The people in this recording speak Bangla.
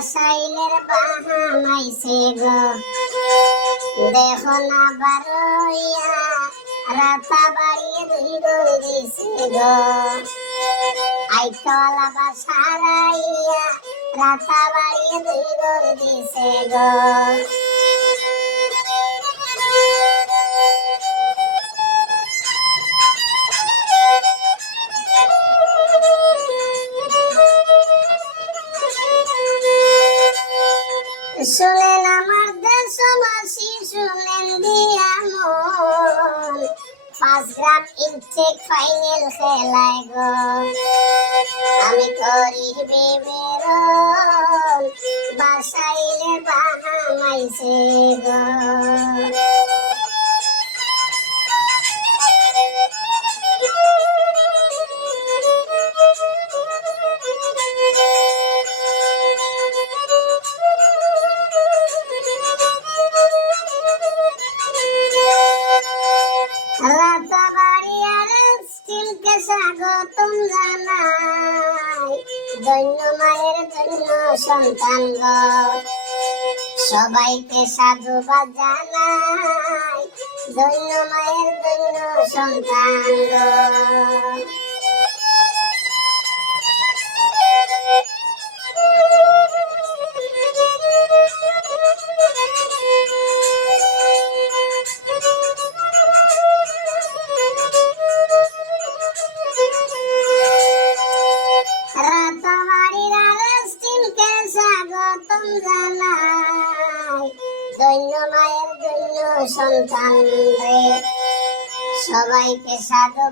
বাসাইলের বাহানাইছে গো দেখো না বারইয়া রাতা বাড়িয়ে দুই গোল দিছে গো আইতলা বাসারাইয়া রাতা বাড়িয়ে দুই গোল দিছে গো শুনেন আমার দেশবাসী শুনেন দিয়া মন 5 গ্রাম ইনটেক ফাইনাল খেলায় গো আমি করি বিবরণ বাসাইলে বাহানাইছে গো স্বাগতম জানাই দৈন্য মায়ের দৈন্য সন্তান গো সবাইকে সাধুবাদ জানাই দৈন্য মায়ের দৈন্য সন্তান গো স্বাগতম জানাই দৈন্য মায়ের দৈন্য সন্তান রে সবাইকে সাধুবাদ